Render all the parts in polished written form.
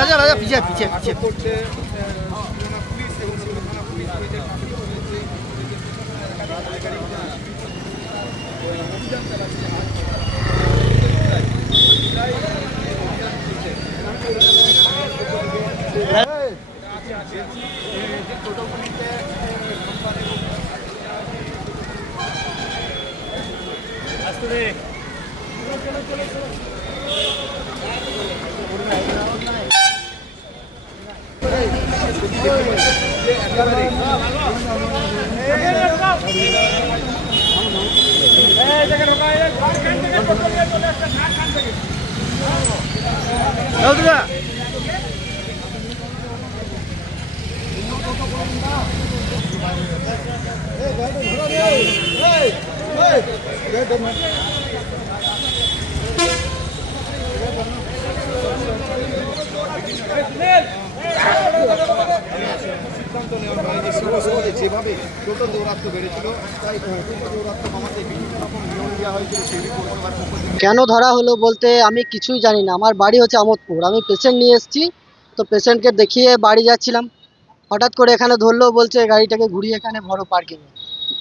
राजा राजा पीछे पीछे पीछे যেভাবে টোটো দৌরাত্ম বেড়েছিল তাই টোটো দৌরাত্ম কমাতে বিভিন্ন রকম নিয়ম দেওয়া হয়েছিল সেই পৌরসভার পক্ষ থেকে। কেন ধরা হলো বলতে আমি কিছুই জানি না। আমার বাড়ি হচ্ছে আমোদপুর, আমি পেশেন্ট নিয়ে এসেছি, তো পেশেন্টকে দেখিয়ে বাড়ি যাচ্ছিলাম, হঠাৎ করে এখানে ধরলো, বলছে গাড়িটাকে ঘুরিয়ে এখানে ভরো পার্কিংয়ে।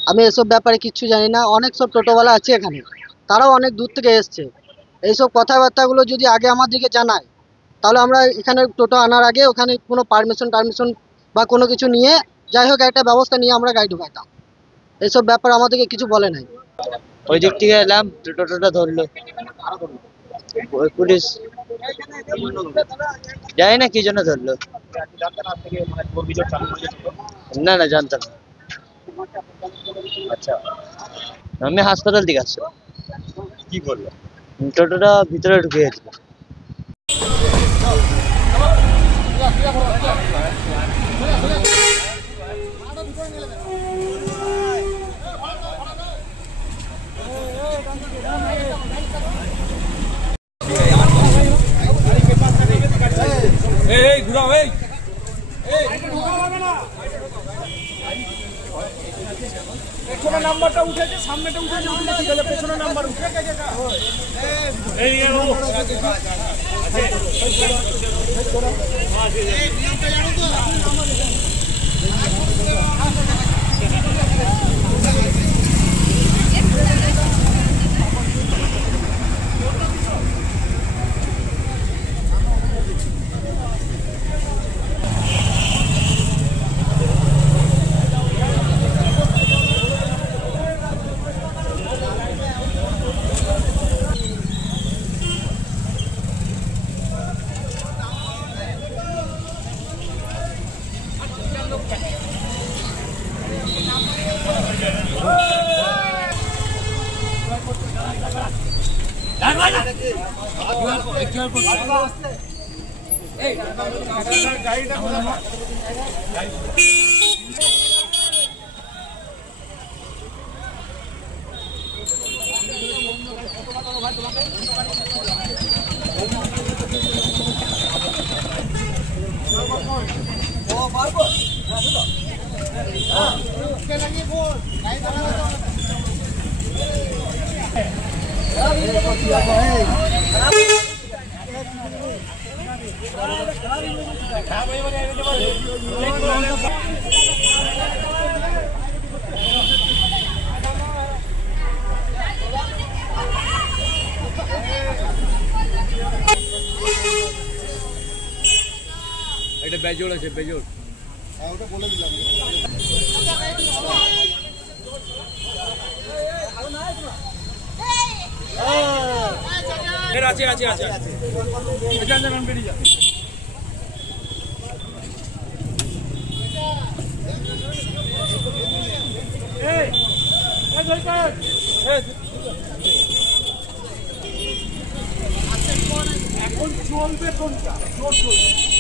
আমি এসব ব্যাপারে কিচ্ছু জানি না। অনেক সব টোটোওয়ালা আছে এখানে, তারাও অনেক দূর থেকে এসছে। এইসব কথাবার্তাগুলো যদি আগে আমাদেরকে জানায় তাহলে আমরা এখানে টোটো আনার আগে ওখানে কোনো পারমিশন বা কোনো কিছু নিয়ে যাই হোক একটা ব্যবস্থা নিয়ে আমরা গাড়ি ঢুকাইতাম। এইসব ব্যাপার আমাদেরকে কিছু বলে নাই। ওই দিক থেকে এলাম, টোটোটা ধরলো ওই পুলিশ, জানি না কি জন্য ধরলো। না না জানতাম না। আচ্ছা, আমি হাসপাতাল থেকে আসছি। কি করলো? টোটোটা ভিতরে ঢুকে গেছিল। পেছনের নাম্বারটা উঠেছে, সামনেটা উঠেছে, পেছনের নাম্বার উঠে এটা বেজোড় আছে, বেজোড়। হ্যাঁ, ওটা বলে দিলাম। আছে আছে আছে আছে, এখান থেকে বেরিয়ে যা। এখন চলবে কোনটা? জোর চলবে।